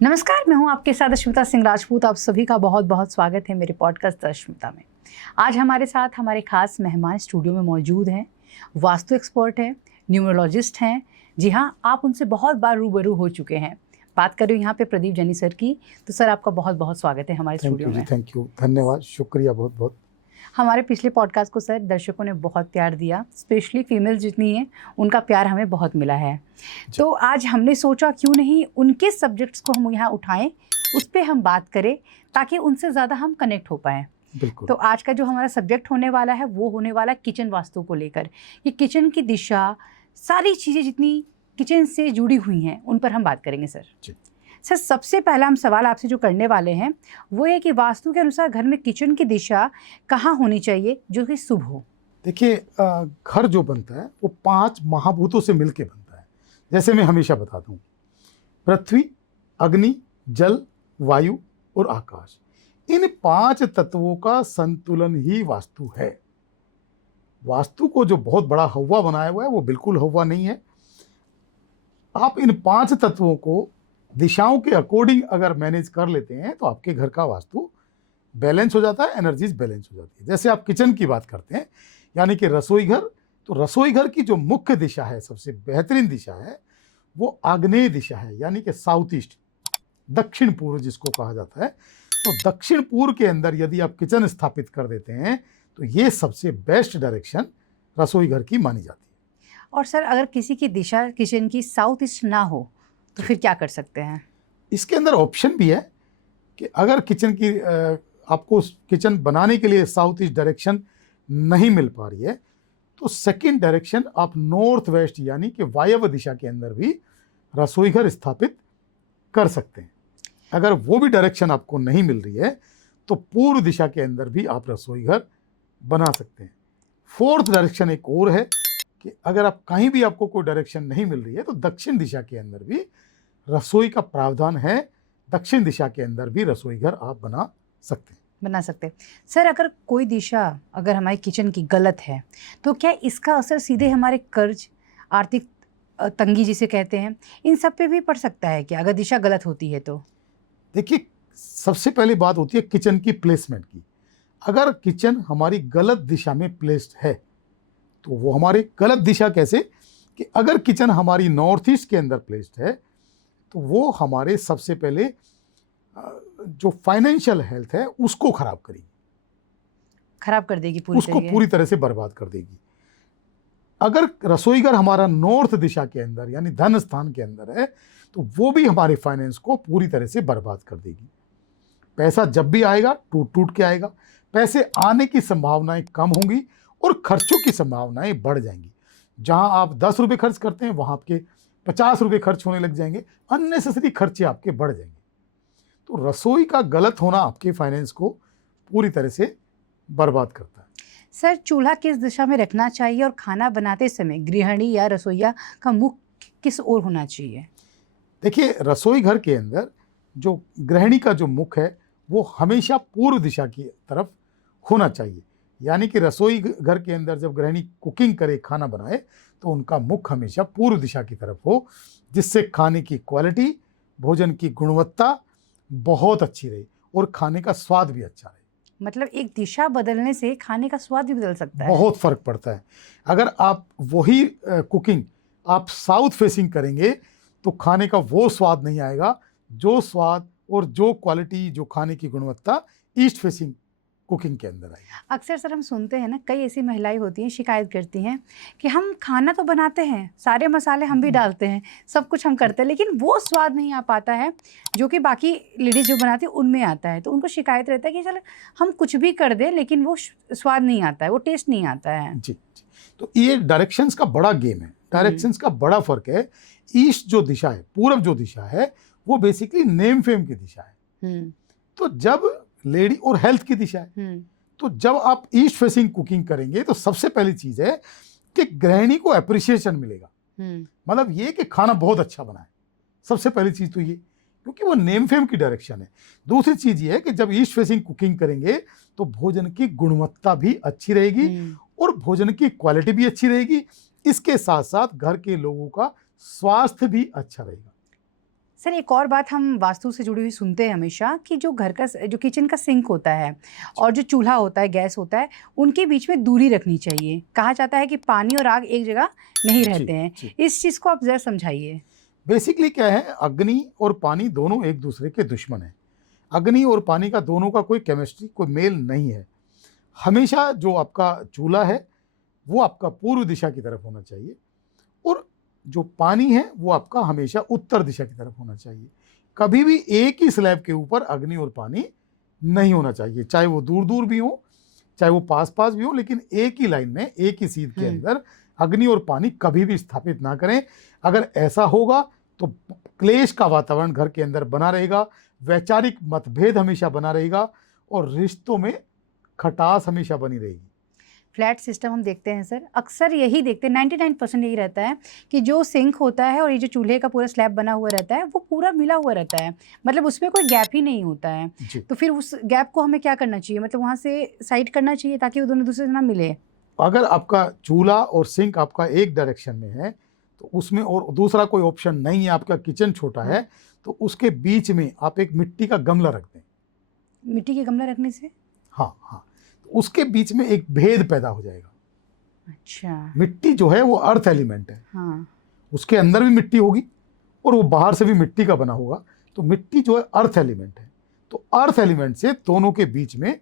नमस्कार, मैं हूं आपके साथ अश्मिता सिंह राजपूत। आप सभी का बहुत बहुत स्वागत है मेरे पॉडकास्ट अश्मिता में। आज हमारे साथ हमारे खास मेहमान स्टूडियो में मौजूद हैं। वास्तु एक्सपर्ट हैं, न्यूमरोलॉजिस्ट हैं। जी हाँ, आप उनसे बहुत बार रूबरू हो चुके हैं। बात कर रही हूँ यहाँ पे प्रदीप जैनी सर की। तो सर, आपका बहुत बहुत स्वागत है हमारे स्टूडियो में। थैंक यू, धन्यवाद, शुक्रिया बहुत बहुत। हमारे पिछले पॉडकास्ट को सर दर्शकों ने बहुत प्यार दिया, स्पेशली फीमेल्स जितनी हैं उनका प्यार हमें बहुत मिला है। तो आज हमने सोचा क्यों नहीं उनके सब्जेक्ट्स को हम यहाँ उठाएं, उस पर हम बात करें ताकि उनसे ज़्यादा हम कनेक्ट हो पाएँ। बिल्कुल। तो आज का जो हमारा सब्जेक्ट होने वाला है वो होने वाला किचन वास्तु को लेकर। ये किचन की दिशा, सारी चीज़ें जितनी किचन से जुड़ी हुई हैं उन पर हम बात करेंगे सर। सर, सबसे पहला हम सवाल आपसे जो करने वाले हैं वो है कि वास्तु के अनुसार घर में किचन की दिशा कहाँ होनी चाहिए जो कि शुभ हो। देखिए, घर जो बनता है वो 5 महाभूतों से मिलके बनता है। जैसे मैं हमेशा बताता हूँ, पृथ्वी, अग्नि, जल, वायु और आकाश, इन 5 तत्वों का संतुलन ही वास्तु है। वास्तु को जो बहुत बड़ा हव्वा बनाया हुआ है वो बिल्कुल हव्वा नहीं है। आप इन 5 तत्वों को दिशाओं के अकॉर्डिंग अगर मैनेज कर लेते हैं तो आपके घर का वास्तु बैलेंस हो जाता है, एनर्जीज बैलेंस हो जाती है। जैसे आप किचन की बात करते हैं, यानी कि रसोई घर, तो रसोई घर की जो मुख्य दिशा है, सबसे बेहतरीन दिशा है, वो आग्नेय दिशा है, यानी कि साउथ ईस्ट, दक्षिण पूर्व जिसको कहा जाता है। तो दक्षिण पूर्व के अंदर यदि आप किचन स्थापित कर देते हैं तो ये सबसे बेस्ट डायरेक्शन रसोई घर की मानी जाती है। और सर, अगर किसी की दिशा किचन की साउथ ईस्ट ना हो तो फिर क्या कर सकते हैं? इसके अंदर ऑप्शन भी है कि अगर किचन की आपको किचन बनाने के लिए साउथ ईस्ट डायरेक्शन नहीं मिल पा रही है तो सेकंड डायरेक्शन आप नॉर्थ वेस्ट यानी कि वायव्य दिशा के अंदर भी रसोई घर स्थापित कर सकते हैं। अगर वो भी डायरेक्शन आपको नहीं मिल रही है तो पूर्व दिशा के अंदर भी आप रसोई घर बना सकते हैं। फोर्थ डायरेक्शन एक और है कि अगर आप कहीं भी आपको कोई डायरेक्शन नहीं मिल रही है तो दक्षिण दिशा के अंदर भी रसोई का प्रावधान है। दक्षिण दिशा के अंदर भी रसोई घर आप बना सकते हैं। सर, अगर कोई दिशा अगर हमारी किचन की गलत है तो क्या इसका असर सीधे हमारे कर्ज, आर्थिक तंगी जिसे कहते हैं, इन सब पे भी पड़ सकता है क्या, अगर दिशा गलत होती है तो? देखिए, सबसे पहली बात होती है किचन की प्लेसमेंट की। अगर किचन हमारी गलत दिशा में प्लेस्ड है तो वो हमारी गलत दिशा कैसे, कि अगर किचन हमारी नॉर्थ ईस्ट के अंदर प्लेस्ड है तो वो हमारे सबसे पहले जो फाइनेंशियल हेल्थ है उसको खराब करेगी, खराब कर देगी, उसको पूरी तरह से बर्बाद कर देगी। अगर रसोई घर हमारा नॉर्थ दिशा के अंदर यानी धन स्थान के अंदर है तो वो भी हमारे फाइनेंस को पूरी तरह से बर्बाद कर देगी। पैसा जब भी आएगा टूट टूट के आएगा, पैसे आने की संभावनाएं कम होंगी और खर्चों की संभावनाएं बढ़ जाएंगी। जहां आप 10 रुपये खर्च करते हैं वहां आपके 50 रुपये खर्च होने लग जाएंगे, अननेसेसरी खर्चे आपके बढ़ जाएंगे। तो रसोई का गलत होना आपके फाइनेंस को पूरी तरह से बर्बाद करता है। सर, चूल्हा किस दिशा में रखना चाहिए और खाना बनाते समय गृहिणी या रसोइया का मुख किस ओर होना चाहिए? देखिए, रसोई घर के अंदर जो गृहिणी का जो मुख है वो हमेशा पूर्व दिशा की तरफ होना चाहिए। यानी कि रसोई घर के अंदर जब गृहिणी कुकिंग करे, खाना बनाए, तो उनका मुख हमेशा पूर्व दिशा की तरफ हो, जिससे खाने की क्वालिटी, भोजन की गुणवत्ता बहुत अच्छी रहे और खाने का स्वाद भी अच्छा रहे। मतलब एक दिशा बदलने से खाने का स्वाद भी बदल सकता है। बहुत फर्क पड़ता है। अगर आप वही कुकिंग आप साउथ फेसिंग करेंगे तो खाने का वो स्वाद नहीं आएगा जो स्वाद और जो क्वालिटी, जो खाने की गुणवत्ता ईस्ट फेसिंग कुकिंग के अंदर आएगी। अक्सर सर हम सुनते हैं ना, कई ऐसी महिलाएं होती हैं शिकायत करती हैं कि हम खाना तो बनाते हैं, सारे मसाले हम भी डालते हैं, सब कुछ हम करते हैं, लेकिन वो स्वाद नहीं आ पाता है जो कि बाकी लेडीज़ जो बनाती है उनमें आता है। तो उनको शिकायत रहता है कि चल हम कुछ भी कर दें लेकिन वो स्वाद नहीं आता है, वो टेस्ट नहीं आता है। जी, तो ये डायरेक्शंस का बड़ा गेम है, डायरेक्शंस का बड़ा फर्क है। ईस्ट जो दिशा है, पूरब जो दिशा है, वो बेसिकली नेम फेम की दिशा है। तो जब लेडी और हेल्थ की दिशा है, तो जब आप ईस्ट फेसिंग कुकिंग करेंगे तो सबसे पहली चीज है कि गृहिणी को अप्रिसिएशन मिलेगा। मतलब ये कि खाना बहुत अच्छा बना है, सबसे पहली चीज तो ये, क्योंकि वो नेम फेम की डायरेक्शन है। दूसरी चीज ये है कि जब ईस्ट फेसिंग कुकिंग करेंगे तो भोजन की गुणवत्ता भी अच्छी रहेगी और भोजन की क्वालिटी भी अच्छी रहेगी। इसके साथ साथ घर के लोगों का स्वास्थ्य भी अच्छा रहेगा। सर एक और बात हम वास्तु से जुड़ी हुई सुनते हैं हमेशा कि जो घर का जो किचन का सिंक होता है और जो चूल्हा होता है, गैस होता है, उनके बीच में दूरी रखनी चाहिए। कहा जाता है कि पानी और आग एक जगह नहीं रहते हैं। इस चीज़ को आप ज़रा समझाइए। बेसिकली क्या है, अग्नि और पानी दोनों एक दूसरे के दुश्मन हैं। अग्नि और पानी का दोनों का कोई केमिस्ट्री, कोई मेल नहीं है। हमेशा जो आपका चूल्हा है वो आपका पूर्व दिशा की तरफ होना चाहिए और जो पानी है वो आपका हमेशा उत्तर दिशा की तरफ होना चाहिए। कभी भी एक ही स्लैब के ऊपर अग्नि और पानी नहीं होना चाहिए, चाहे वो दूर दूर भी हो, चाहे वो पास पास भी हो, लेकिन एक ही लाइन में, एक ही सीध के अंदर अग्नि और पानी कभी भी स्थापित ना करें। अगर ऐसा होगा तो क्लेश का वातावरण घर के अंदर बना रहेगा, वैचारिक मतभेद हमेशा बना रहेगा और रिश्तों में खटास हमेशा बनी रहेगी। फ्लैट सिस्टम हम देखते हैं सर, अक्सर यही देखते हैं, 99% यही रहता है कि जो सिंक होता है और ये जो चूल्हे का पूरा स्लैब बना हुआ रहता है वो पूरा मिला हुआ रहता है, मतलब उसमें कोई गैप ही नहीं होता है। तो फिर उस गैप को हमें क्या करना चाहिए, मतलब वहाँ से साइड करना चाहिए ताकि वो दोनों दूसरे से ना मिले। अगर आपका चूल्हा और सिंक आपका एक डायरेक्शन में है तो उसमें और दूसरा कोई ऑप्शन नहीं है, आपका किचन छोटा है, तो उसके बीच में आप एक मिट्टी का गमला रख दें। मिट्टी के गमला रखने से? हाँ हाँ, उसके बीच में एक भेद पैदा हो जाएगा। अच्छा। मिट्टी जो है वो अर्थ एलिमेंट है। हाँ। उसके अंदर भी मिट्टी होगी और वो बाहर से भी मिट्टी का बना होगा, तो मिट्टी जो है अर्थ एलिमेंट है। तो अर्थ एलिमेंट से दोनों के बीच में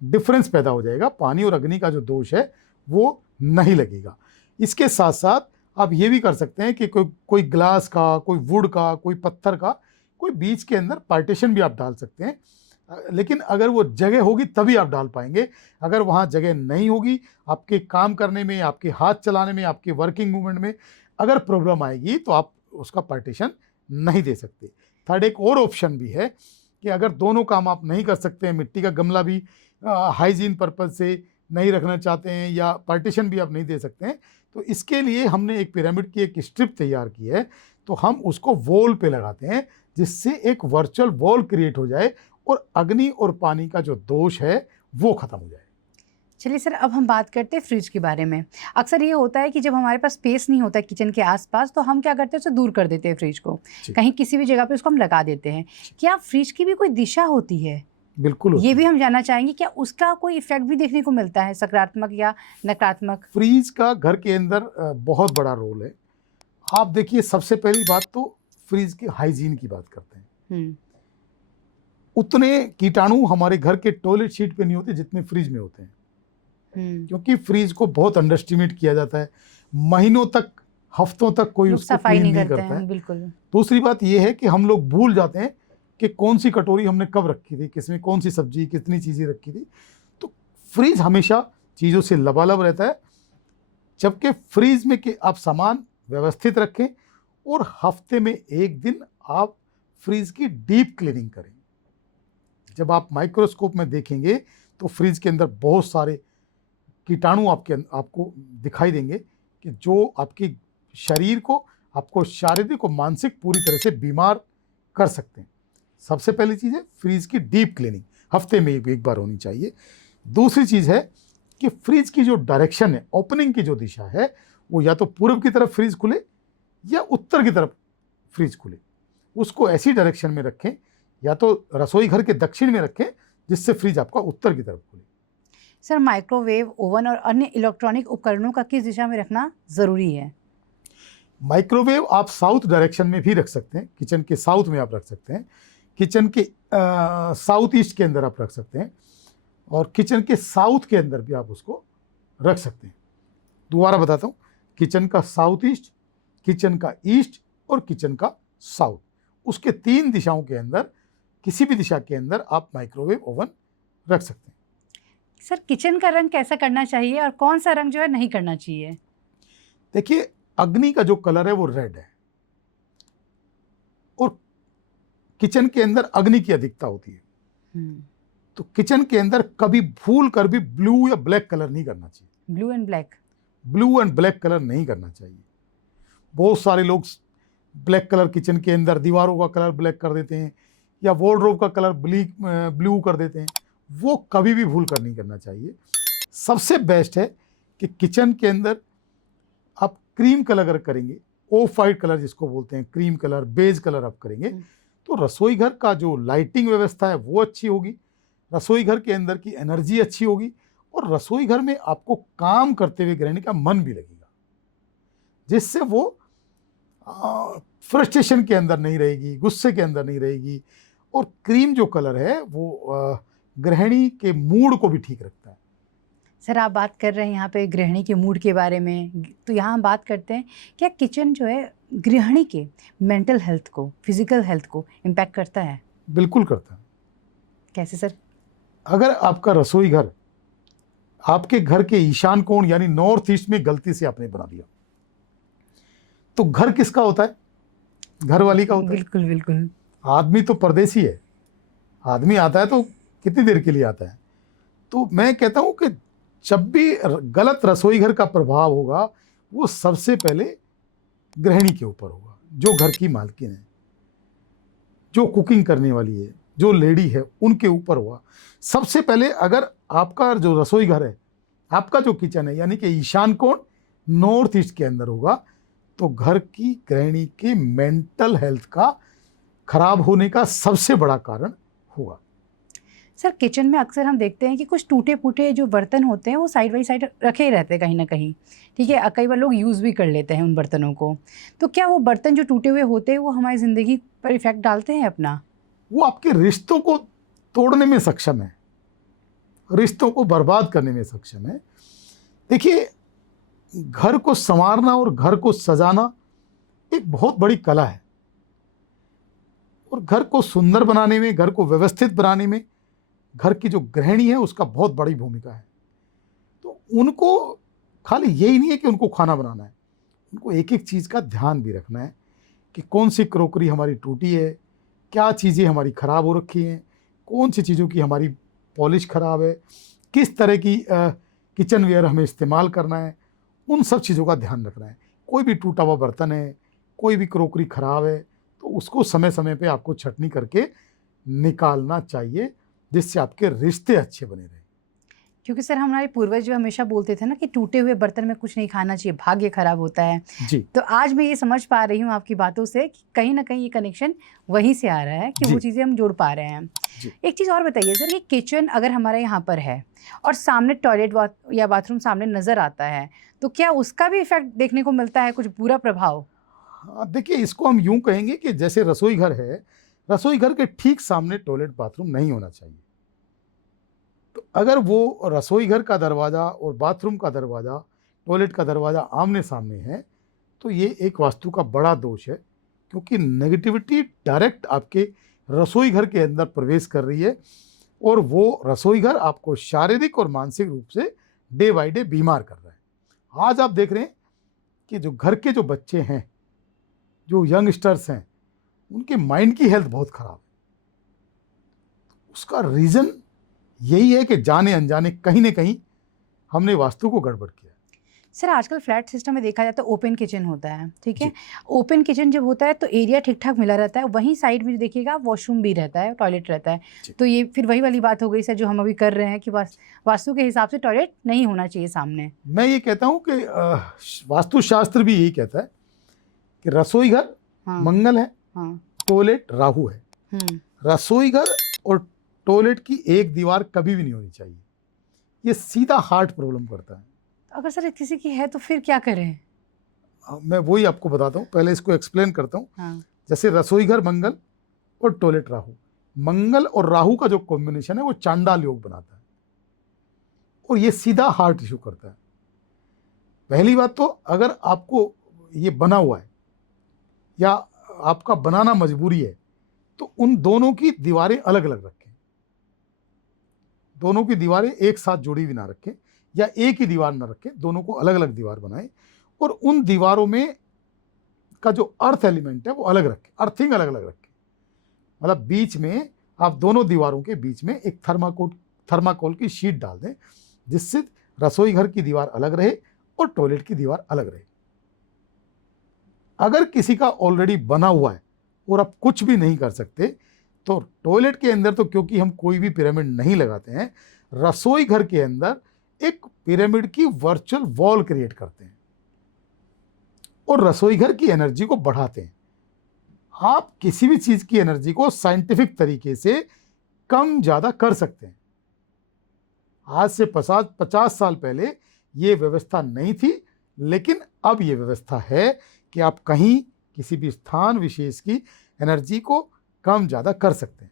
डिफरेंस पैदा हो जाएगा, पानी और अग्नि का जो दोष है वो नहीं लगेगा। इसके साथ साथ आप ये भी कर सकते हैं कि कोई ग्लास का, कोई वुड का, कोई पत्थर का, कोई बीच के अंदर पार्टीशन भी आप डाल सकते हैं, लेकिन अगर वो जगह होगी तभी आप डाल पाएंगे। अगर वहाँ जगह नहीं होगी, आपके काम करने में, आपके हाथ चलाने में, आपके वर्किंग मूवमेंट में अगर प्रॉब्लम आएगी तो आप उसका पार्टीशन नहीं दे सकते। थर्ड एक और ऑप्शन भी है कि अगर दोनों काम आप नहीं कर सकते हैं, मिट्टी का गमला भी हाइजीन पर्पज से नहीं रखना चाहते हैं या पार्टीशन भी आप नहीं दे सकते हैं, तो इसके लिए हमने एक पिरामिड की एक स्ट्रिप तैयार की है। तो हम उसको वॉल पे लगाते हैं जिससे एक वर्चुअल वॉल क्रिएट हो जाए और अग्नि और पानी का जो दोष है वो खत्म हो जाए। चलिए सर, अब हम बात करते हैं फ्रिज के बारे में। अक्सर ये होता है कि जब हमारे पास स्पेस नहीं होता किचन के आसपास तो हम क्या करते हैं, उसे दूर कर देते हैं फ्रिज को, कहीं किसी भी जगह पे उसको हम लगा देते हैं। क्या फ्रिज की भी कोई दिशा होती है? बिल्कुल, ये भी हम जानना चाहेंगे, क्या उसका कोई इफेक्ट भी देखने को मिलता है, सकारात्मक या नकारात्मक? फ्रीज का घर के अंदर बहुत बड़ा रोल है। आप देखिए, सबसे पहली बात तो फ्रीज की हाइजीन की बात करते हैं। उतने कीटाणु हमारे घर के टॉयलेट सीट पे नहीं होते जितने फ्रिज में होते हैं, क्योंकि फ्रिज को बहुत अंडरस्टिमेट किया जाता है। महीनों तक, हफ्तों तक कोई उसको सफाई क्लीन नहीं करते करता है। बिल्कुल। दूसरी बात यह है कि हम लोग भूल जाते हैं कि कौन सी कटोरी हमने कब रखी थी, किसमें कौन सी सब्जी, कितनी चीज़ें रखी थी। तो फ्रीज हमेशा चीज़ों से लबालब रहता है, जबकि फ्रीज में कि आप सामान व्यवस्थित रखें और हफ्ते में एक दिन आप फ्रीज की डीप क्लीनिंग करें। जब आप माइक्रोस्कोप में देखेंगे तो फ्रीज के अंदर बहुत सारे कीटाणु आपको दिखाई देंगे कि जो आपकी शरीर को, आपको शारीरिक और मानसिक पूरी तरह से बीमार कर सकते हैं। सबसे पहली चीज़ है फ्रीज की डीप क्लीनिंग, हफ्ते में एक बार होनी चाहिए। दूसरी चीज़ है कि फ्रीज की जो डायरेक्शन है, ओपनिंग की जो दिशा है, वो या तो पूर्व की तरफ फ्रीज खुले या उत्तर की तरफ फ्रीज खुले। उसको ऐसी डायरेक्शन में रखें, या तो रसोई घर के दक्षिण में रखें जिससे फ्रीज आपका उत्तर की तरफ खुले। सर, माइक्रोवेव, ओवन और अन्य इलेक्ट्रॉनिक उपकरणों का किस दिशा में रखना ज़रूरी है? माइक्रोवेव आप साउथ डायरेक्शन में भी रख सकते हैं, किचन के साउथ में आप रख सकते हैं, किचन के साउथ ईस्ट के अंदर आप रख सकते हैं, और किचन के साउथ के अंदर भी आप उसको रख सकते हैं। दोबारा बताता हूँ, किचन का साउथ ईस्ट, किचन का ईस्ट और किचन का साउथ, उसके 3 दिशाओं के अंदर, किसी भी दिशा के अंदर आप माइक्रोवेव ओवन रख सकते हैं। सर, किचन का रंग कैसा करना चाहिए और कौन सा रंग जो है नहीं करना चाहिए? देखिए, अग्नि का जो कलर है वो रेड है और किचन के अंदर अग्नि की अधिकता होती है। तो किचन के अंदर कभी भूल कर भी ब्लू या ब्लैक कलर नहीं करना चाहिए। Blue and black? Blue and black colour नहीं करना चाहिए। बहुत सारे लोग ब्लैक कलर किचन के अंदर, दीवारों का कलर ब्लैक कर देते हैं या वॉर्डरोब का कलर ब्लू कर देते हैं। वो कभी भी भूल कर नहीं करना चाहिए। सबसे बेस्ट है कि किचन के अंदर आप क्रीम कलर अगर करेंगे ऑफ वाइट कलर जिसको बोलते हैं, क्रीम कलर, बेज कलर आप करेंगे तो रसोई घर का जो लाइटिंग व्यवस्था है वो अच्छी होगी, रसोई घर के अंदर की एनर्जी अच्छी होगी और रसोई घर में आपको काम करते हुए गृहिणी का मन भी लगेगा, जिससे वो फ्रस्ट्रेशन के अंदर नहीं रहेगी, गुस्से के अंदर नहीं रहेगी। और क्रीम जो कलर है वो गृहिणी के मूड को भी ठीक रखता है। सर आप बात कर रहे हैं यहाँ पे गृहिणी के मूड के बारे में, तो यहाँ हम बात करते हैं क्या किचन जो है गृहिणी के मेंटल हेल्थ को, फिजिकल हेल्थ को इम्पैक्ट करता है? बिल्कुल करता है। कैसे सर? अगर आपका रसोई घर आपके घर के ईशान कोण यानी नॉर्थ ईस्ट में गलती से आपने बना दिया तो घर किसका होता है? घर वाली का होता है। बिल्कुल बिल्कुल। आदमी तो परदेसी है, आदमी आता है तो कितनी देर के लिए आता है। तो मैं कहता हूं कि जब भी गलत रसोई घर का प्रभाव होगा वो सबसे पहले गृहिणी के ऊपर होगा, जो घर की मालकिन है, जो कुकिंग करने वाली है, जो लेडी है, उनके ऊपर होगा सबसे पहले। अगर आपका जो रसोई घर है, आपका जो किचन है यानी कि ईशान कोण नॉर्थ ईस्ट के अंदर होगा तो घर की गृहिणी के मेंटल हेल्थ का खराब होने का सबसे बड़ा कारण होगा। सर किचन में अक्सर हम देखते हैं कि कुछ टूटे फूटे जो बर्तन होते हैं वो साइड बाई साइड रखे ही रहते हैं कहीं ना कहीं, ठीक है। कई बार लोग यूज़ भी कर लेते हैं उन बर्तनों को, तो क्या वो बर्तन जो टूटे हुए होते हैं वो हमारी ज़िंदगी पर इफ़ेक्ट डालते हैं अपना? वो आपके रिश्तों को तोड़ने में सक्षम है, रिश्तों को बर्बाद करने में सक्षम है। देखिए, घर को संवारना और घर को सजाना एक बहुत बड़ी कला है और घर को सुंदर बनाने में, घर को व्यवस्थित बनाने में घर की जो गृहिणी है उसका बहुत बड़ी भूमिका है। तो उनको खाली यही नहीं है कि उनको खाना बनाना है, उनको एक एक चीज़ का ध्यान भी रखना है कि कौन सी क्रॉकरी हमारी टूटी है, क्या चीज़ें हमारी ख़राब हो रखी हैं, कौन सी चीज़ों की हमारी पॉलिश ख़राब है, किस तरह की किचन वेयर हमें इस्तेमाल करना है, उन सब चीज़ों का ध्यान रखना है। कोई भी टूटा हुआ बर्तन है, कोई भी क्रॉकरी ख़राब है तो उसको समय समय पे आपको छँटनी करके निकालना चाहिए, जिससे आपके रिश्ते अच्छे बने रहें। क्योंकि सर हमारे पूर्वज जो हमेशा बोलते थे ना कि टूटे हुए बर्तन में कुछ नहीं खाना चाहिए, भाग्य खराब होता है जी। तो आज मैं ये समझ पा रही हूँ आपकी बातों से कि कहीं ना कहीं ये कनेक्शन वहीं से आ रहा है कि वो जी। चीज़ें हम जोड़ पा रहे हैं। जी। एक चीज़ और बताइए सर, कि किचन अगर हमारे यहाँ पर है और सामने टॉयलेट या बाथरूम सामने नज़र आता है तो क्या उसका भी इफेक्ट देखने को मिलता है, कुछ बुरा प्रभाव? हाँ, देखिए, इसको हम यूं कहेंगे कि जैसे रसोई घर है, रसोई घर के ठीक सामने टॉयलेट बाथरूम नहीं होना चाहिए। तो अगर वो रसोई घर का दरवाज़ा और बाथरूम का दरवाज़ा, टॉयलेट का दरवाज़ा आमने सामने है तो ये एक वास्तु का बड़ा दोष है, क्योंकि नेगेटिविटी डायरेक्ट आपके रसोई घर के अंदर प्रवेश कर रही है और वो रसोई घर आपको शारीरिक और मानसिक रूप से डे बाय डे बीमार कर रहा है। आज आप देख रहे हैं कि जो घर के जो बच्चे हैं, जो यंगस्टर्स हैं, उनके माइंड की हेल्थ बहुत ख़राब है। उसका रीज़न यही है कि जाने अनजाने कहीं ना कहीं हमने वास्तु को गड़बड़ किया। सर आजकल फ्लैट सिस्टम में देखा जाता है ओपन किचन होता है, ठीक है। ओपन किचन जब होता है तो एरिया ठीक ठाक मिला रहता है, वहीं साइड में जो देखिएगा वॉशरूम भी रहता है, टॉयलेट रहता है। तो ये फिर वही वाली बात हो गई सर जो हम अभी कर रहे हैं कि वास्तु के हिसाब से टॉयलेट नहीं होना चाहिए सामने। मैं ये कहता हूँ कि वास्तुशास्त्र भी यही कहता है कि रसोई घर मंगल है, टॉयलेट राहु है। रसोई घर और टॉयलेट की एक दीवार कभी भी नहीं होनी चाहिए, ये सीधा हार्ट प्रॉब्लम करता है। अगर सर किसी की है तो फिर क्या करें? मैं वही आपको बताता हूँ, पहले इसको एक्सप्लेन करता हूँ। जैसे रसोई घर मंगल और टॉयलेट राहु, मंगल और राहु का जो कॉम्बिनेशन है वो चांडाल योग बनाता है और ये सीधा हार्ट इशू करता है। पहली बात तो अगर आपको ये बना हुआ है या आपका बनाना मजबूरी है तो उन दोनों की दीवारें अलग अलग रखें, दोनों की दीवारें एक साथ जुड़ी हुई ना रखें या एक ही दीवार ना रखें, दोनों को अलग अलग दीवार बनाएं और उन दीवारों में का जो अर्थ एलिमेंट है वो अलग रखें, अर्थिंग अलग अलग रखें। मतलब बीच में आप दोनों दीवारों के बीच में एक थर्माकोल की शीट डाल दें, जिससे रसोई घर की दीवार अलग रहे और टॉयलेट की दीवार अलग रहे। अगर किसी का ऑलरेडी बना हुआ है और आप कुछ भी नहीं कर सकते तो टॉयलेट के अंदर तो क्योंकि हम कोई भी पिरामिड नहीं लगाते हैं, रसोई घर के अंदर एक पिरामिड की वर्चुअल वॉल क्रिएट करते हैं। और रसोई घर की एनर्जी को बढ़ाते हैं। आप किसी भी चीज की एनर्जी को साइंटिफिक तरीके से कम ज्यादा कर सकते हैं। आज से 50 साल पहले ये व्यवस्था नहीं थी, लेकिन अब ये व्यवस्था है कि आप कहीं किसी भी स्थान विशेष की एनर्जी को कम ज़्यादा कर सकते हैं।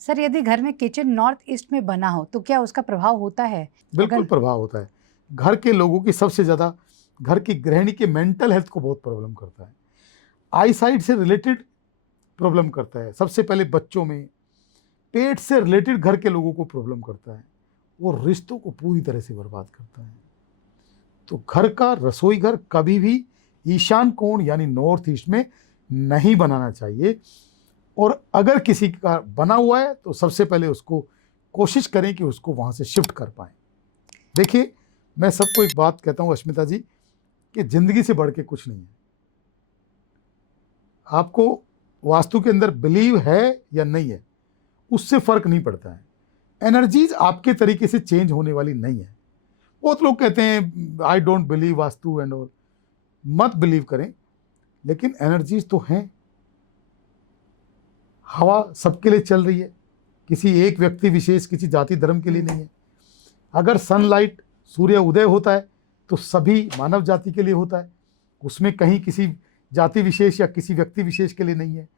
सर, यदि घर में किचन नॉर्थ ईस्ट में बना हो तो क्या उसका प्रभाव होता है? बिल्कुल प्रभाव होता है। घर के लोगों की सबसे ज़्यादा घर की गृहिणी के मेंटल हेल्थ को बहुत प्रॉब्लम करता है। आई साइट से रिलेटेड प्रॉब्लम करता है। सबसे पहले बच्चों में, पेट से रिलेटेड घर के लोगों को प्रॉब्लम करता है और रिश्तों को पूरी तरह से बर्बाद करता है। तो घर का रसोई घर कभी भी ईशान कोण यानी नॉर्थ ईस्ट में नहीं बनाना चाहिए। और अगर किसी का बना हुआ है तो सबसे पहले उसको कोशिश करें कि उसको वहाँ से शिफ्ट कर पाएं। देखिए, मैं सबको एक बात कहता हूँ अश्मिता जी, कि ज़िंदगी से बढ़ के कुछ नहीं है। आपको वास्तु के अंदर बिलीव है या नहीं है, उससे फ़र्क नहीं पड़ता है। एनर्जीज आपके तरीके से चेंज होने वाली नहीं है। बहुत लोग कहते हैं I don't believe vastu and all. मत बिलीव करें, लेकिन एनर्जीज तो हैं। हवा सबके लिए चल रही है, किसी एक व्यक्ति विशेष, किसी जाति धर्म के लिए नहीं है। अगर सनलाइट, सूर्य उदय होता है तो सभी मानव जाति के लिए होता है, उसमें कहीं किसी जाति विशेष या किसी व्यक्ति विशेष के लिए नहीं है।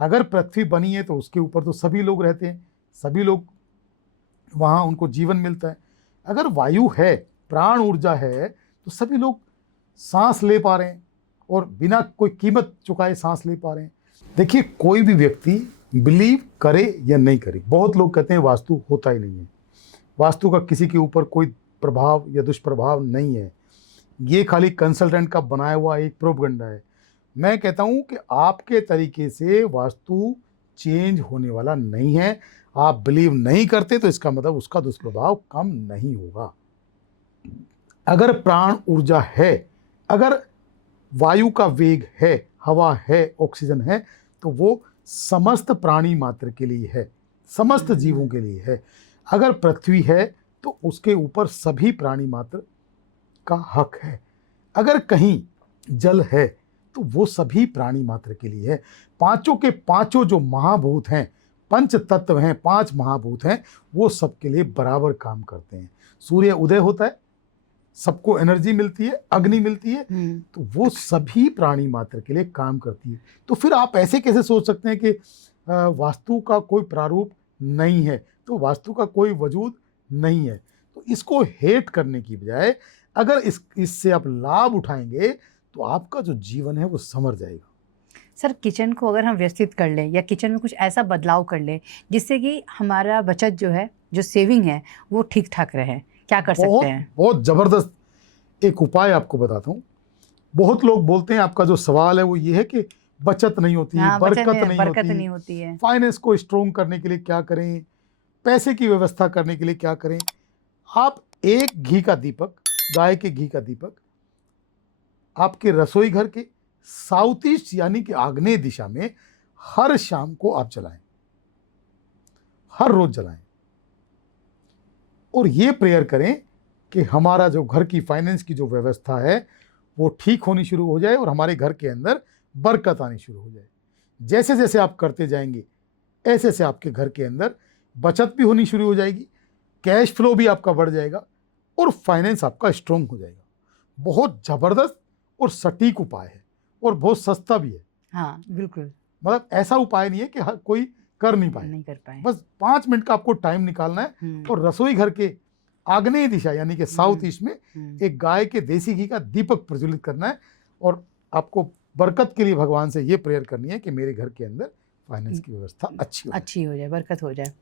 अगर पृथ्वी बनी है तो उसके ऊपर तो सभी लोग रहते हैं, सभी लोग वहाँ उनको जीवन मिलता है। अगर वायु है, प्राण ऊर्जा है, तो सभी लोग सांस ले पा रहे हैं और बिना कोई कीमत चुकाए सांस ले पा रहे हैं। देखिए, कोई भी व्यक्ति बिलीव करे या नहीं करे, बहुत लोग कहते हैं वास्तु होता ही नहीं है, वास्तु का किसी के ऊपर कोई प्रभाव या दुष्प्रभाव नहीं है, ये खाली कंसल्टेंट का बनाया हुआ एक प्रोपगंडा है। मैं कहता हूँ कि आपके तरीके से वास्तु चेंज होने वाला नहीं है। आप बिलीव नहीं करते तो इसका मतलब उसका दुष्प्रभाव कम नहीं होगा। अगर प्राण ऊर्जा है, अगर वायु का वेग है, हवा है, ऑक्सीजन है, तो वो समस्त प्राणी मात्र के लिए है, समस्त जीवों के लिए है। अगर पृथ्वी है तो उसके ऊपर सभी प्राणी मात्र का हक है। अगर कहीं जल है तो वो सभी प्राणी मात्र के लिए है। पांचों के पांचों जो महाभूत हैं, पंच तत्व हैं, 5 महाभूत हैं, वो सबके लिए बराबर काम करते हैं। सूर्य उदय होता है, सबको एनर्जी मिलती है, अग्नि मिलती है, तो वो सभी प्राणी मात्र के लिए काम करती है। तो फिर आप ऐसे कैसे सोच सकते हैं कि वास्तु का कोई प्रारूप नहीं है, तो वास्तु का कोई वजूद नहीं है। तो इसको हेट करने की बजाय अगर इससे आप लाभ उठाएंगे तो आपका जो जीवन है वो संवर जाएगा। सर, किचन को अगर हम व्यवस्थित कर लें या किचन में कुछ ऐसा बदलाव कर लें जिससे कि हमारा बचत जो है, जो सेविंग है, वो ठीक ठाक रहे, क्या कर सकते हैं? बहुत ज़बरदस्त एक उपाय आपको बताता हूँ। बहुत लोग बोलते हैं, आपका जो सवाल है वो ये है कि बचत नहीं होती है, बरकत नहीं होती है, फाइनेंस को स्ट्रोंग करने के लिए क्या करें, पैसे की व्यवस्था करने के लिए क्या करें। आप एक घी का दीपक, गाय के घी का दीपक आपके रसोई घर के साउथ ईस्ट यानी कि आग्नेय दिशा में हर शाम को आप जलाएं, हर रोज जलाएं, और ये प्रेयर करें कि हमारा जो घर की फाइनेंस की जो व्यवस्था है वो ठीक होनी शुरू हो जाए और हमारे घर के अंदर बरकत आनी शुरू हो जाए। जैसे जैसे आप करते जाएंगे ऐसे ऐसे आपके घर के अंदर बचत भी होनी शुरू हो जाएगी, कैश फ्लो भी आपका बढ़ जाएगा और फाइनेंस आपका स्ट्रॉन्ग हो जाएगा। बहुत ज़बरदस्त और सटीक उपाय है और बहुत सस्ता भी है। हाँ, बिल्कुल। मतलब ऐसा उपाय नहीं है कि हर कोई कर नहीं पाए। बस 5 मिनट का आपको टाइम निकालना है और रसोई घर के आग्नेय दिशा यानी कि साउथ ईस्ट में एक गाय के देसी घी का दीपक प्रज्वलित करना है और आपको बरकत के लिए भगवान से ये प्रेयर करनी है कि मेरे घर के अंदर फाइनेंस की व्यवस्था अच्छी हो जाए, बरकत हो जाए।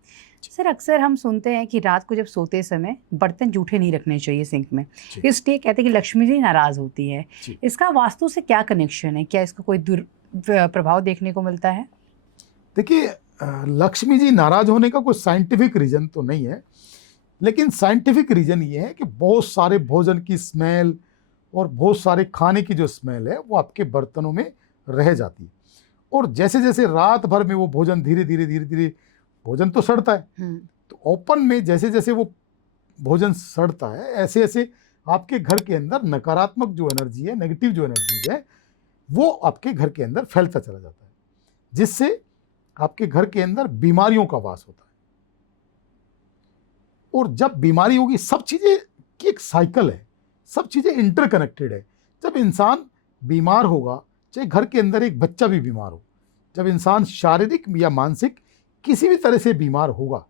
सर, अक्सर हम सुनते हैं कि रात को जब सोते समय बर्तन जूठे नहीं रखने चाहिए सिंक में, इसलिए कहते हैं कि लक्ष्मी जी नाराज होती है। इसका वास्तु से क्या कनेक्शन है? क्या इसका कोई दुष्प्रभाव देखने को मिलता है? देखिए, लक्ष्मी जी नाराज होने का कोई साइंटिफिक रीजन तो नहीं है, लेकिन साइंटिफिक रीजन ये है कि बहुत सारे भोजन की स्मेल और बहुत सारे खाने की जो स्मेल है वो आपके बर्तनों में रह जाती है और जैसे जैसे रात भर में वो भोजन धीरे धीरे भोजन तो सड़ता है, तो ओपन में जैसे जैसे वो भोजन सड़ता है ऐसे ऐसे आपके घर के अंदर नकारात्मक जो एनर्जी है, नेगेटिव जो एनर्जी है, वो आपके घर के अंदर फैलता चला जाता है, जिससे आपके घर के अंदर बीमारियों का वास होता है। और जब बीमारी होगी, सब चीज़ें की एक साइकिल है, सब चीज़ें इंटरकनेक्टेड है। जब इंसान बीमार होगा, चाहे घर के अंदर एक बच्चा भी बीमार हो, जब इंसान शारीरिक या मानसिक किसी भी तरह से बीमार होगा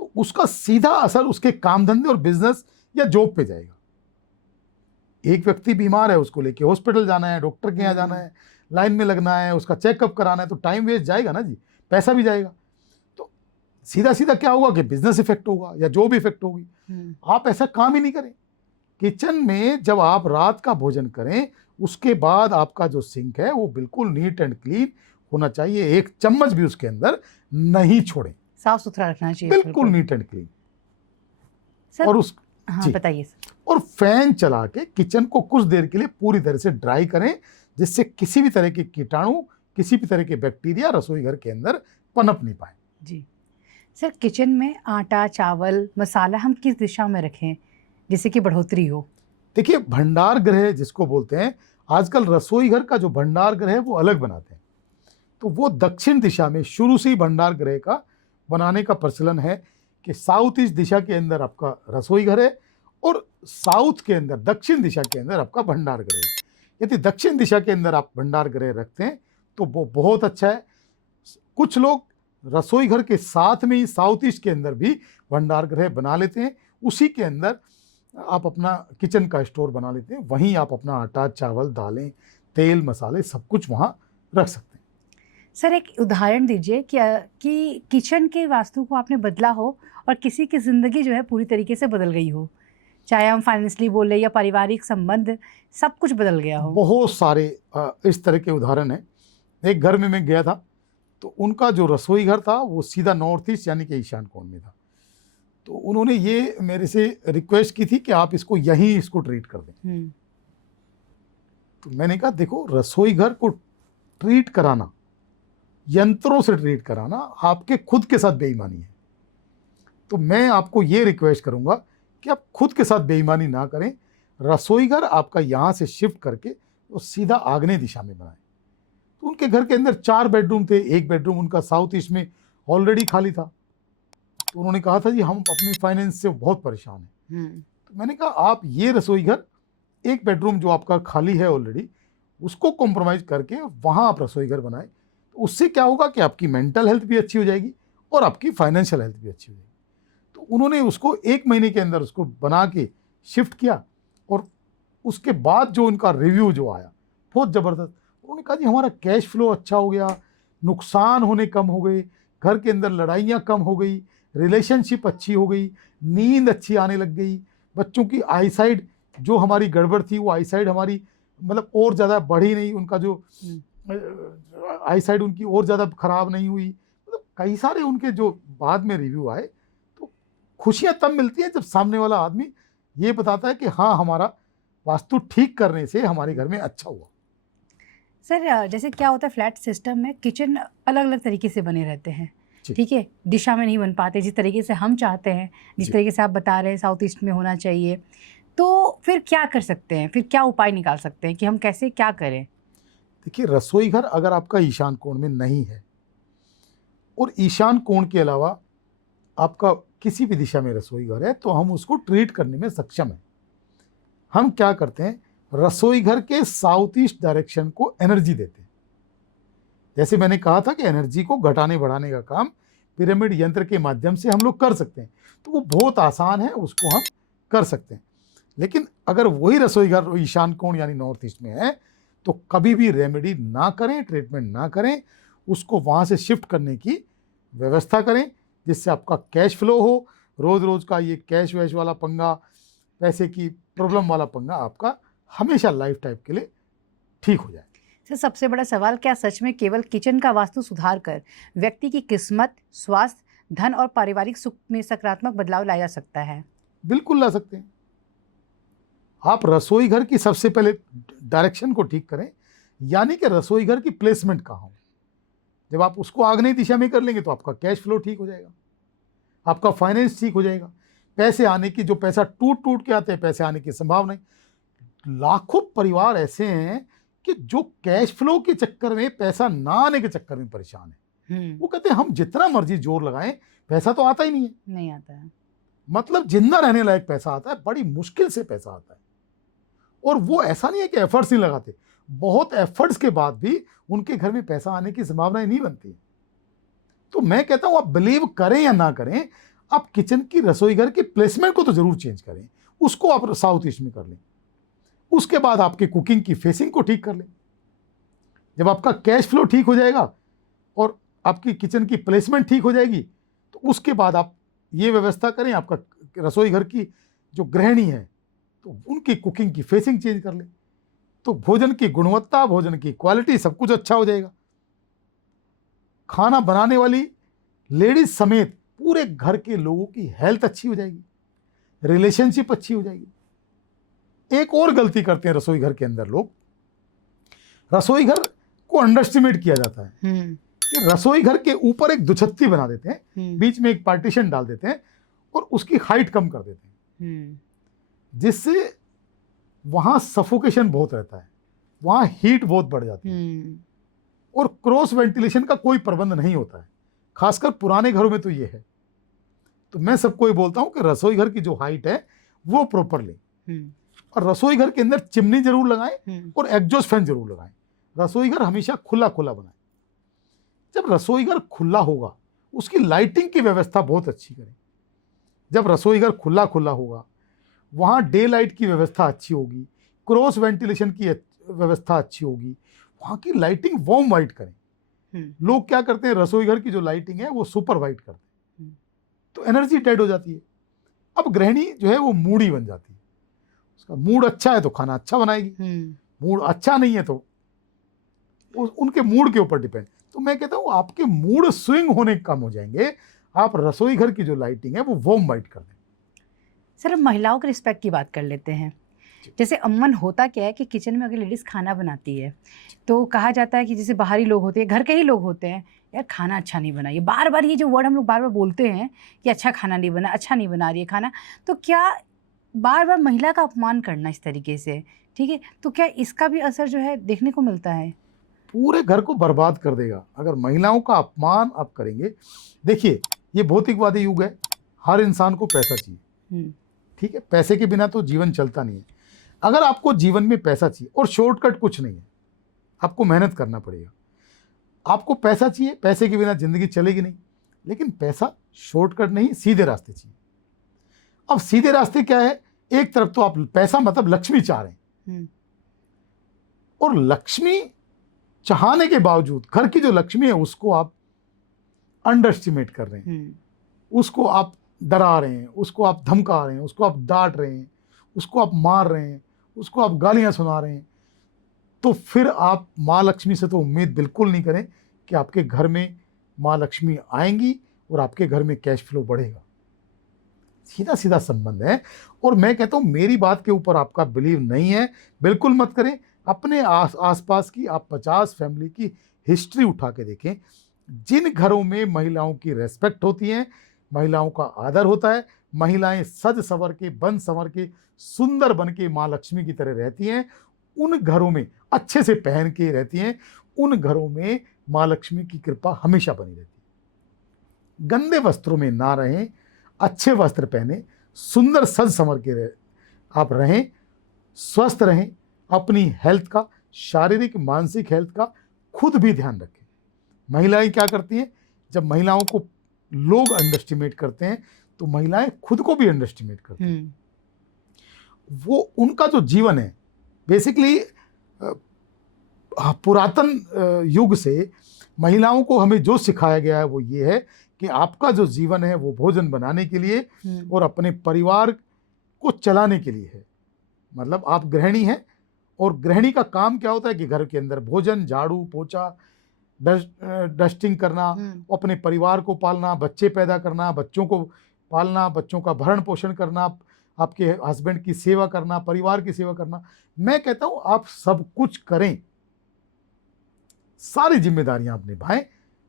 तो उसका सीधा असर उसके काम धंधे और बिजनेस या जॉब पे जाएगा। एक व्यक्ति बीमार है, उसको लेके हॉस्पिटल जाना है, डॉक्टर के यहाँ जाना है, लाइन में लगना है, उसका चेकअप कराना है, तो टाइम वेस्ट जाएगा ना जी, पैसा भी जाएगा। तो सीधा सीधा क्या होगा कि बिजनेस इफेक्ट होगा या जॉब इफेक्ट होगी। आप ऐसा काम ही नहीं करें। किचन में जब आप रात का भोजन करें, उसके बाद आपका जो सिंक है वो बिल्कुल नीट एंड क्लीन होना चाहिए, एक चम्मच भी उसके अंदर नहीं छोड़ें, साफ सुथरा रखना चाहिए, बिल्कुल नीट एंड क्लीन। सर और उस हाँ बताइए सर। और फैन चला के किचन को कुछ देर के लिए पूरी तरह से ड्राई करें, जिससे किसी भी तरह के कीटाणु, किसी भी तरह के बैक्टीरिया रसोई घर के अंदर पनप नहीं पाए। जी सर, किचन में आटा, चावल, मसाला हम किस दिशा में रखें जिससे कि बढ़ोतरी हो? देखिए, भंडार गृह जिसको बोलते हैं, आजकल रसोई घर का जो भंडार गृह है वो अलग बनाते हैं, तो वो दक्षिण दिशा में शुरू से ही भंडार गृह का बनाने का प्रचलन है कि साउथ ईस्ट दिशा के अंदर आपका रसोई घर है और साउथ के अंदर, दक्षिण दिशा के अंदर आपका भंडार गृह है। यदि दक्षिण दिशा के अंदर आप भंडार गृह रखते हैं तो वो बहुत अच्छा है। कुछ लोग रसोई घर के साथ में ही साउथ ईस्ट के अंदर भी भंडार गृह बना लेते हैं, उसी के अंदर आप अपना किचन का स्टोर बना लेते हैं, वहीं आप अपना आटा, चावल, दालें, तेल, मसाले सब कुछ वहाँ रख सकते हैं। सर एक उदाहरण दीजिए कि किचन के वास्तु को आपने बदला हो और किसी की ज़िंदगी जो है पूरी तरीके से बदल गई हो, चाहे हम फाइनेंशियली बोले या पारिवारिक संबंध, सब कुछ बदल गया हो। बहुत सारे इस तरह के उदाहरण हैं। एक घर में मैं गया था, तो उनका जो रसोई घर था वो सीधा नॉर्थ ईस्ट यानी कि ईशान कोण में था। तो उन्होंने ये मेरे से रिक्वेस्ट की थी कि आप इसको यहीं इसको ट्रीट कर दें। तो मैंने कहा, देखो, रसोई घर को ट्रीट कराना, यंत्रों से ट्रीट कराना आपके खुद के साथ बेईमानी है। तो मैं आपको ये रिक्वेस्ट करूंगा कि आप खुद के साथ बेईमानी ना करें। रसोई घर आपका यहाँ से शिफ्ट करके तो सीधा आग्नेय दिशा में बनाएं। तो उनके घर के अंदर 4 बेडरूम थे, एक बेडरूम उनका साउथ ईस्ट में ऑलरेडी खाली था। तो उन्होंने कहा था, जी हम अपनी फाइनेंस से बहुत परेशान हैं। तो मैंने कहा, आप ये रसोई घर, एक बेडरूम जो आपका खाली है ऑलरेडी, उसको कॉम्प्रोमाइज़ करके वहाँ आप रसोई घर बनाएं। तो उससे क्या होगा कि आपकी मेंटल हेल्थ भी अच्छी हो जाएगी और आपकी फाइनेंशियल हेल्थ भी अच्छी हो जाएगी। तो उन्होंने उसको 1 महीने के अंदर उसको बना के शिफ्ट किया और उसके बाद जो उनका रिव्यू जो आया बहुत ज़बरदस्त। उन्होंने कहा, जी हमारा कैश फ्लो अच्छा हो गया, नुकसान होने कम हो गए, घर के अंदर लड़ाइयाँ कम हो गई, रिलेशनशिप अच्छी हो गई, नींद अच्छी आने लग गई, बच्चों की आईसाइट जो हमारी गड़बड़ थी वो आईसाइट हमारी मतलब और ज़्यादा बढ़ी नहीं, उनका जो आईसाइट उनकी और ज़्यादा ख़राब नहीं हुई। मतलब कई सारे उनके जो बाद में रिव्यू आए। तो खुशियाँ तब मिलती हैं जब सामने वाला आदमी ये बताता है कि हाँ, हमारा वास्तु ठीक करने से हमारे घर में अच्छा हुआ। सर जैसे क्या होता है, फ्लैट सिस्टम में किचन अलग अलग तरीके से बने रहते हैं, ठीक है, दिशा में नहीं बन पाते जिस तरीके से हम चाहते हैं, जिस तरीके से आप बता रहे हैं साउथ ईस्ट में होना चाहिए। तो फिर क्या कर सकते हैं, फिर क्या उपाय निकाल सकते हैं कि हम कैसे क्या करें? देखिए, रसोई घर अगर आपका ईशान कोण में नहीं है और ईशान कोण के अलावा आपका किसी भी दिशा में रसोई घर है, तो हम उसको ट्रीट करने में सक्षम हैं। हम क्या करते हैं, रसोई घर के साउथ ईस्ट डायरेक्शन को एनर्जी देते हैं। जैसे मैंने कहा था कि एनर्जी को घटाने बढ़ाने का काम पिरामिड यंत्र के माध्यम से हम लोग कर सकते हैं, तो वो बहुत आसान है, उसको हम कर सकते हैं। लेकिन अगर वही रसोई घर ईशान कोण यानी नॉर्थ ईस्ट में है, तो कभी भी रेमेडी ना करें, ट्रीटमेंट ना करें, उसको वहाँ से शिफ्ट करने की व्यवस्था करें, जिससे आपका कैश फ्लो हो। रोज़ रोज़ का ये कैश वैश वाला पंगा, पैसे की प्रॉब्लम वाला पंगा आपका हमेशा लाइफ टाइम के लिए ठीक हो जाए। सर सबसे बड़ा सवाल, क्या सच में केवल किचन का वास्तु सुधार कर व्यक्ति की किस्मत, स्वास्थ्य, धन और पारिवारिक सुख में सकारात्मक बदलाव लाया जा सकता है? बिल्कुल ला सकते हैं। आप रसोई घर की सबसे पहले डायरेक्शन को ठीक करें, यानी कि रसोई घर की प्लेसमेंट कहाँ हो। जब आप उसको आग्नेय दिशा में कर लेंगे तो आपका कैश फ्लो ठीक हो जाएगा, आपका फाइनेंस ठीक हो जाएगा, पैसे आने की, जो पैसा टूट टूट के आते हैं, पैसे आने की संभावना नहीं। लाखों परिवार ऐसे हैं कि जो कैश फ्लो के चक्कर में, पैसा ना आने के चक्कर में परेशान है, वो कहते हैं हम जितना मर्जी जोर लगाएं पैसा तो आता ही नहीं है। नहीं आता है। मतलब जिंदा रहने लायक पैसा आता है, बड़ी मुश्किल से पैसा आता है। और वो ऐसा नहीं है कि एफर्ट्स नहीं लगाते, बहुत एफर्ट्स के बाद भी उनके घर में पैसा आने की संभावना नहीं बनती। तो मैं कहता हूं आप बिलीव करें या ना करें, आप किचन की, रसोई घर की प्लेसमेंट को तो जरूर चेंज करें। उसको आप साउथ ईस्ट में कर लें, उसके बाद आपके कुकिंग की फेसिंग को ठीक कर लें। जब आपका कैश फ्लो ठीक हो जाएगा और आपकी किचन की प्लेसमेंट ठीक हो जाएगी, तो उसके बाद आप ये व्यवस्था करें, आपका रसोई घर की जो गृहिणी है तो उनकी कुकिंग की फेसिंग चेंज कर लें, तो भोजन की गुणवत्ता, भोजन की क्वालिटी, सब कुछ अच्छा हो जाएगा। खाना बनाने वाली लेडीज समेत पूरे घर के लोगों की हेल्थ अच्छी हो जाएगी, रिलेशनशिप अच्छी हो जाएगी। एक और गलती करते हैं रसोई घर के अंदर लोग, रसोई घर को अंडरएस्टिमेट किया जाता है कि रसोई घर के ऊपर एक दुछत्ती बना देते हैं, बीच में एक पार्टीशन डाल देते हैं और उसकी हाइट कम कर देते हैं, जिससे वहां सफोकेशन बहुत रहता है, वहां हीट बहुत बढ़ जाती है और क्रॉस वेंटिलेशन का कोई प्रबंध नहीं होता है। खासकर पुराने घरों में तो ये है। तो मैं सबको ये बोलता हूं कि रसोई घर की जो हाइट है वो प्रॉपर लें और रसोई घर के अंदर चिमनी जरूर लगाएं और एग्जॉस्ट फैन जरूर लगाएं। रसोई घर हमेशा खुला खुला बनाएं। जब रसोई घर खुला होगा, उसकी लाइटिंग की व्यवस्था बहुत अच्छी करें। जब रसोई घर खुला खुला होगा, वहाँ डे लाइट की व्यवस्था अच्छी होगी, क्रॉस वेंटिलेशन की व्यवस्था अच्छी होगी, वहाँ की लाइटिंग वार्म वाइट करें। लोग क्या करते हैं, रसोई घर की जो लाइटिंग है वो सुपर वाइट करते हैं, तो एनर्जी डेड हो जाती है। अब गृहिणी जो है वो मूडी बन जाती है। उसका मूड अच्छा है तो खाना अच्छा बनाएगी, मूड अच्छा नहीं है तो उनके मूड के ऊपर डिपेंड। तो मैं कहता हूँ आपके मूड स्विंग होने कम हो जाएंगे, आप रसोई घर की जो लाइटिंग है वो वार्म वाइट कर दें। सर, अब महिलाओं के रिस्पेक्ट की बात कर लेते हैं। जैसे अमूमन होता क्या है कि किचन में अगर लेडीज़ खाना बनाती है तो कहा जाता है कि जैसे बाहरी लोग होते हैं, घर के ही लोग होते हैं, यार खाना अच्छा नहीं बना। ये बार बार ये जो वर्ड हम लोग बार बार बोलते हैं कि अच्छा खाना नहीं बना, अच्छा नहीं बना रही है खाना, तो क्या बार बार महिला का अपमान करना इस तरीके से, ठीक है, तो क्या इसका भी असर जो है देखने को मिलता है? पूरे घर को बर्बाद कर देगा अगर महिलाओं का अपमान आप करेंगे। देखिए, ये भौतिकवादी युग है, हर इंसान को पैसा चाहिए, ठीक है, पैसे के बिना तो जीवन चलता नहीं है। अगर आपको जीवन में पैसा चाहिए, और शॉर्टकट कुछ नहीं है, आपको मेहनत करना पड़ेगा। आपको पैसा चाहिए, पैसे के बिना जिंदगी चलेगी नहीं, लेकिन पैसा शॉर्टकट नहीं, सीधे रास्ते चाहिए। अब सीधे रास्ते क्या है, एक तरफ तो आप पैसा मतलब लक्ष्मी चाह रहे हैं, और लक्ष्मी चाहने के बावजूद घर की जो लक्ष्मी है उसको आप अंडर एस्टिमेट कर रहे हैं, उसको आप डरा रहे हैं, उसको आप धमका रहे हैं, उसको आप डांट रहे हैं, उसको आप मार रहे हैं, उसको आप गालियां सुना रहे हैं, तो फिर आप माँ लक्ष्मी से तो उम्मीद बिल्कुल नहीं करें कि आपके घर में माँ लक्ष्मी आएंगी और आपके घर में कैश फ्लो बढ़ेगा। सीधा सीधा संबंध है। और मैं कहता हूँ, मेरी बात के ऊपर आपका बिलीव नहीं है, बिल्कुल मत करें। अपने आसपास की आप 50 फैमिली की हिस्ट्री उठा के देखें, जिन घरों में महिलाओं की रेस्पेक्ट होती है, महिलाओं का आदर होता है, महिलाएं सज संवर के, बन संवर के, सुंदर बन के माँ लक्ष्मी की तरह रहती हैं, उन घरों में अच्छे से पहन के रहती हैं, उन घरों में माँ लक्ष्मी की कृपा हमेशा बनी रहती है। गंदे वस्त्रों में ना रहें, अच्छे वस्त्र पहने, सुंदर सज संवर के आप रहें, स्वस्थ रहें, अपनी हेल्थ का, शारीरिक मानसिक हेल्थ का खुद भी ध्यान रखें। महिलाएं क्या करती हैं, जब महिलाओं को लोग अंडरएस्टिमेट करते हैं तो महिलाएं खुद को भी अंडरएस्टिमेट करती हैं। वो उनका जो जीवन है, बेसिकली पुरातन युग से महिलाओं को हमें जो सिखाया गया है वो ये है कि आपका जो जीवन है वो भोजन बनाने के लिए और अपने परिवार को चलाने के लिए है। मतलब आप गृहिणी हैं, और गृहिणी का काम क्या होता है कि घर के अंदर भोजन, झाड़ू पोछा, डस्टिंग करना, अपने परिवार को पालना, बच्चे पैदा करना, बच्चों को पालना, बच्चों का भरण पोषण करना, आपके हस्बैंड की सेवा करना, परिवार की सेवा करना। मैं कहता हूँ आप सब कुछ करें, सारी जिम्मेदारियां आप निभाएं,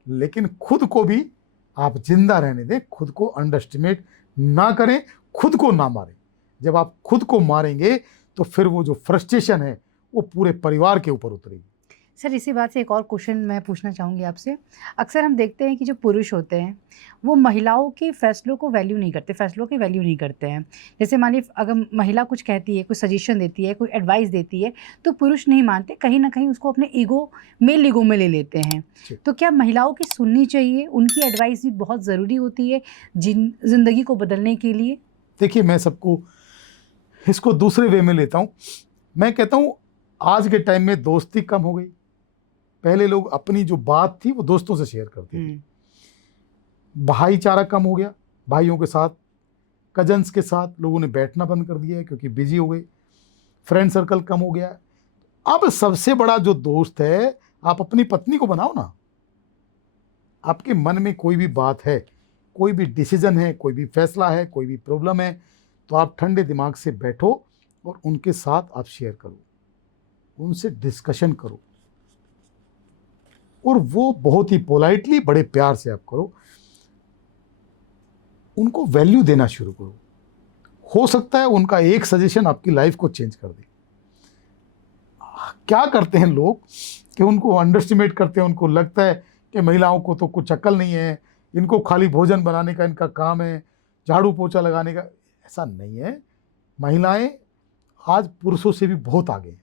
लेकिन खुद को भी आप जिंदा रहने दें, खुद को अंडरएस्टिमेट ना करें, खुद को ना मारें। जब आप खुद को मारेंगे तो फिर वो जो फ्रस्ट्रेशन है वो पूरे परिवार के ऊपर उतरेगी। सर इसी बात से एक और क्वेश्चन मैं पूछना चाहूँगी आपसे। अक्सर हम देखते हैं कि जो पुरुष होते हैं वो महिलाओं के फैसलों को वैल्यू नहीं करते, फैसलों की वैल्यू नहीं करते हैं। जैसे मानिए अगर महिला कुछ कहती है, कोई सजेशन देती है, कोई एडवाइस देती है, तो पुरुष नहीं मानते, कहीं ना कहीं उसको अपने ईगो, मेल ईगो में ले लेते हैं। तो क्या महिलाओं की सुननी चाहिए? उनकी एडवाइस भी बहुत ज़रूरी होती है ज़िंदगी को बदलने के लिए? देखिए, मैं सबको इसको दूसरे वे में लेता हूँ। मैं कहता हूँ आज के टाइम में दोस्ती कम हो गई। पहले लोग अपनी जो बात थी वो दोस्तों से शेयर करते थे। भाईचारा कम हो गया। भाइयों के साथ, कजन्स के साथ लोगों ने बैठना बंद कर दिया है क्योंकि बिजी हो गए। फ्रेंड सर्कल कम हो गया है। अब सबसे बड़ा जो दोस्त है, आप अपनी पत्नी को बनाओ ना। आपके मन में कोई भी बात है, कोई भी डिसीजन है, कोई भी फैसला है, कोई भी प्रॉब्लम है, तो आप ठंडे दिमाग से बैठो और उनके साथ आप शेयर करो, उनसे डिस्कशन करो, और वो बहुत ही पोलाइटली, बड़े प्यार से आप करो। उनको वैल्यू देना शुरू करो। हो सकता है उनका एक सजेशन आपकी लाइफ को चेंज कर दे। क्या करते हैं लोग कि उनको अंडरस्टिमेट करते हैं। उनको लगता है कि महिलाओं को तो कुछ अक्ल नहीं है, इनको खाली भोजन बनाने का इनका काम है, झाड़ू पोछा लगाने का। ऐसा नहीं है। महिलाएं आज पुरुषों से भी बहुत आगे हैं।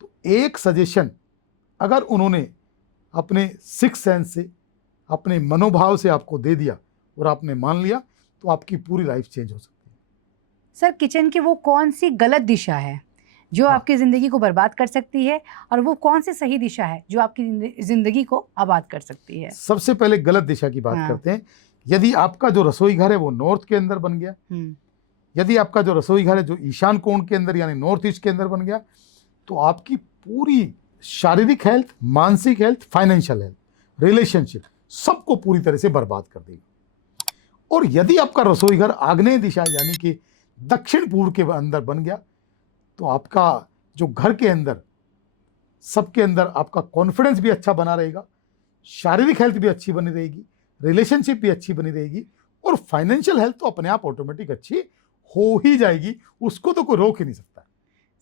तो एक सजेशन अगर उन्होंने अपने सिक्स सेंस से, अपने मनोभाव से आपको दे दिया और आपने मान लिया, तो आपकी पूरी लाइफ चेंज हो सकती है। सर किचन की वो कौन सी गलत दिशा है जो आपकी ज़िंदगी को बर्बाद कर सकती है, और वो कौन सी सही दिशा है जो आपकी ज़िंदगी को आबाद कर सकती है? सबसे पहले गलत दिशा की बात करते हैं। यदि आपका जो रसोई घर है वो नॉर्थ के अंदर बन गया, यदि आपका जो रसोई घर है जो ईशान कोण के अंदर यानी नॉर्थ ईस्ट के अंदर बन गया, तो आपकी पूरी शारीरिक हेल्थ, मानसिक हेल्थ, फाइनेंशियल हेल्थ, रिलेशनशिप सबको पूरी तरह से बर्बाद कर देगी। और यदि आपका रसोई घर आग्नेय दिशा यानी कि दक्षिण पूर्व के अंदर बन गया, तो आपका जो घर के अंदर, सबके अंदर आपका कॉन्फिडेंस भी अच्छा बना रहेगा, शारीरिक हेल्थ भी अच्छी बनी रहेगी, रिलेशनशिप भी अच्छी बनी रहेगी, और फाइनेंशियल हेल्थ तो अपने आप ऑटोमेटिक अच्छी हो ही जाएगी। उसको तो कोई रोक ही नहीं सकता।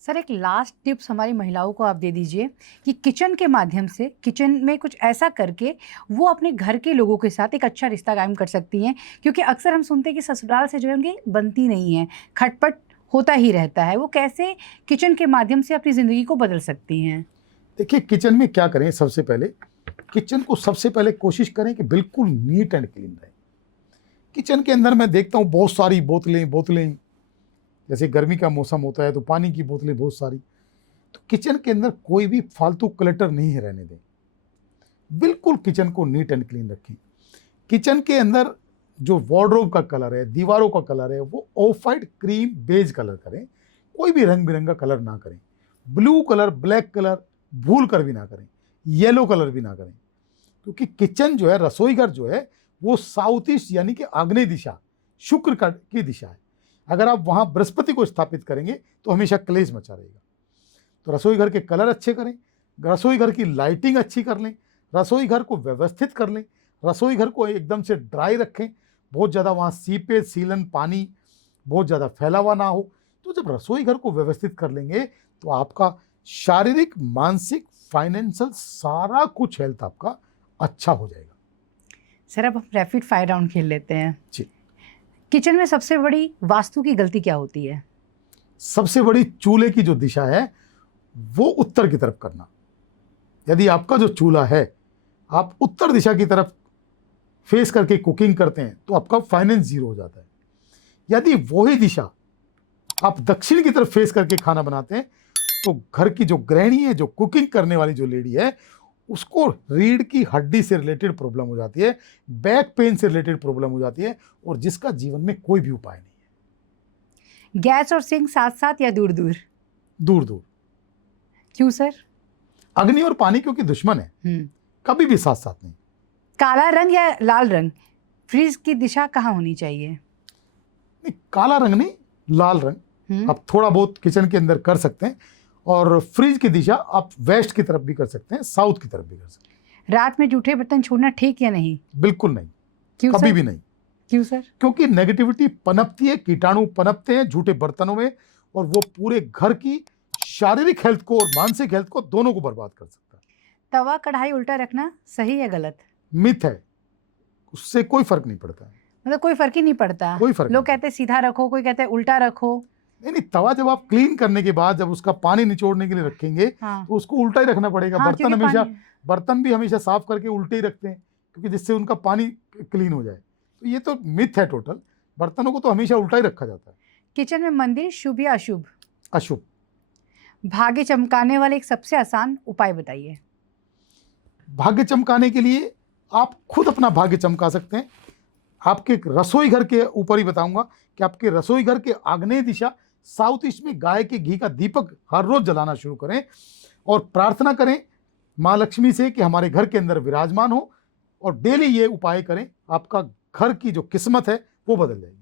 सर एक लास्ट टिप्स हमारी महिलाओं को आप दे दीजिए कि किचन के माध्यम से, किचन में कुछ ऐसा करके वो अपने घर के लोगों के साथ एक अच्छा रिश्ता कायम कर सकती हैं, क्योंकि अक्सर हम सुनते हैं कि ससुराल से जो है उनकी बनती नहीं है, खटपट होता ही रहता है। वो कैसे किचन के माध्यम से अपनी ज़िंदगी को बदल सकती हैं? देखिए, किचन में क्या करें, सबसे पहले किचन को सबसे पहले कोशिश करें कि बिल्कुल नीट एंड क्लीन रहे। किचन के अंदर मैं देखता हूँ बहुत सारी बोतलें, जैसे गर्मी का मौसम होता है तो पानी की बोतलें बहुत सारी। तो किचन के अंदर कोई भी फालतू क्लटर नहीं रहने दें। बिल्कुल किचन को नीट एंड क्लीन रखें। किचन के अंदर जो वार्डरोब का कलर है, दीवारों का कलर है, वो off white, cream, beige colour करें। कोई भी रंग बिरंगा कलर ना करें। ब्लू कलर, ब्लैक कलर भूल कर भी ना करें, येलो कलर भी ना करें, क्योंकि किचन जो है, रसोई घर जो है, वो साउथ ईस्ट यानी कि आग्नेय दिशा, शुक्र की दिशा है। अगर आप वहाँ बृहस्पति को स्थापित करेंगे तो हमेशा क्लेश मचा रहेगा। तो रसोई घर के कलर अच्छे करें, रसोई घर की लाइटिंग अच्छी कर लें, रसोई घर को व्यवस्थित कर लें, रसोई घर को एकदम से ड्राई रखें, बहुत ज़्यादा वहाँ सीपेज, सीलन, पानी बहुत ज़्यादा फैला हुआ ना हो। तो जब रसोई घर को व्यवस्थित कर लेंगे तो आपका शारीरिक, मानसिक, फाइनेंशियल सारा कुछ हेल्थ आपका अच्छा हो जाएगा। सर अब हम रैपिड फायर राउंड खेल लेते हैं जी। किचन में सबसे बड़ी वास्तु की गलती क्या होती है? सबसे बड़ी चूल्हे की जो दिशा है वो उत्तर की तरफ करना। यदि आपका जो चूल्हा है आप उत्तर दिशा की तरफ फेस करके कुकिंग करते हैं तो आपका फाइनेंस जीरो हो जाता है। यदि वही दिशा आप दक्षिण की तरफ फेस करके खाना बनाते हैं तो घर की जो गृहिणी है, जो कुकिंग करने वाली जो लेडी है, उसको रीढ़ की हड्डी से रिलेटेड प्रॉब्लम हो जाती है, बैक पेन से रिलेटेड प्रॉब्लम हो जाती है, और जिसका जीवन में कोई भी उपाय नहीं है। गैस और सिंक साथ साथ या दूर दूर? दूर दूर। क्यों सर? अग्नि और पानी क्योंकि दुश्मन है, कभी भी साथ साथ नहीं। काला रंग या लाल रंग? फ्रिज की दिशा कहाँ होनी चाहिए? नहीं, काला रंग नहीं, लाल रंग आप थोड़ा बहुत किचन के अंदर कर सकते हैं, और फ्रिज की दिशा आप वेस्ट की तरफ भी कर सकते हैं, साउथ की तरफ भी कर सकते हैं। रात में जूठे बर्तन छोड़ना ठीक या नहीं? बिल्कुल नहीं। क्यों कभी सर? भी नहीं। क्यों सर? क्योंकि नेगेटिविटी पनपती है, कीटाणु पनपते हैं झूठे बर्तनों में, और वो पूरे घर की शारीरिक हेल्थ को और मानसिक हेल्थ को दोनों को बर्बाद कर सकता है। तवा कढ़ाई उल्टा रखना सही या गलत? मिथ है, उससे कोई फर्क नहीं पड़ता है। मतलब कोई फर्क ही नहीं पड़ता? कोई फर्क लोग नहीं कहते हैं सीधा रखो, कोई कहते हैं उल्टा रखो। नहीं नहीं, तवा जब आप क्लीन करने के बाद जब उसका पानी निचोड़ने के लिए रखेंगे हाँ तो उसको उल्टा ही रखना पड़ेगा। हाँ, बर्तन क्योंकि हमेशा, पानी- बर्तन भी हमेशा साफ करके उल्टे ही रखते हैं, क्योंकि जिससे उनका पानी क्लीन हो जाए। तो ये तो मिथ है टोटल। बर्तनों को तो हमेशा उल्टा ही रखा जाता है। किचन में मंदिर शुभ या अशुभ? अशुभ। भाग्य चमकाने वाले एक सबसे आसान उपाय बताइए। भाग्य चमकाने के लिए आप खुद अपना भाग्य चमका सकते हैं। आपके रसोई घर के ऊपर ही बताऊंगा कि आपके रसोई घर के आग्नेय दिशा साउथ ईस्ट में गाय के घी का दीपक हर रोज जलाना शुरू करें और प्रार्थना करें माँ लक्ष्मी से कि हमारे घर के अंदर विराजमान हो, और डेली ये उपाय करें, आपका घर की जो किस्मत है वो बदल जाएगी।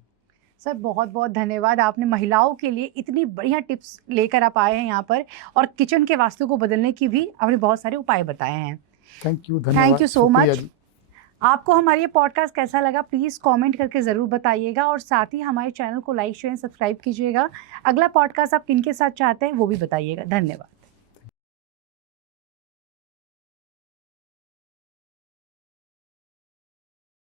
सर बहुत बहुत धन्यवाद, आपने महिलाओं के लिए इतनी बढ़िया टिप्स लेकर आप आए हैं यहाँ पर, और किचन के वास्तु को बदलने की भी आपने बहुत सारे उपाय बताए हैं। थैंक यू, धन्यवाद। थैंक यू सो शुक्रिया मच। जी। आपको हमारा ये पॉडकास्ट कैसा लगा प्लीज़ कमेंट करके ज़रूर बताइएगा, और साथ ही हमारे चैनल को लाइक शेयर सब्सक्राइब कीजिएगा। अगला पॉडकास्ट आप किन के साथ चाहते हैं वो भी बताइएगा। धन्यवाद।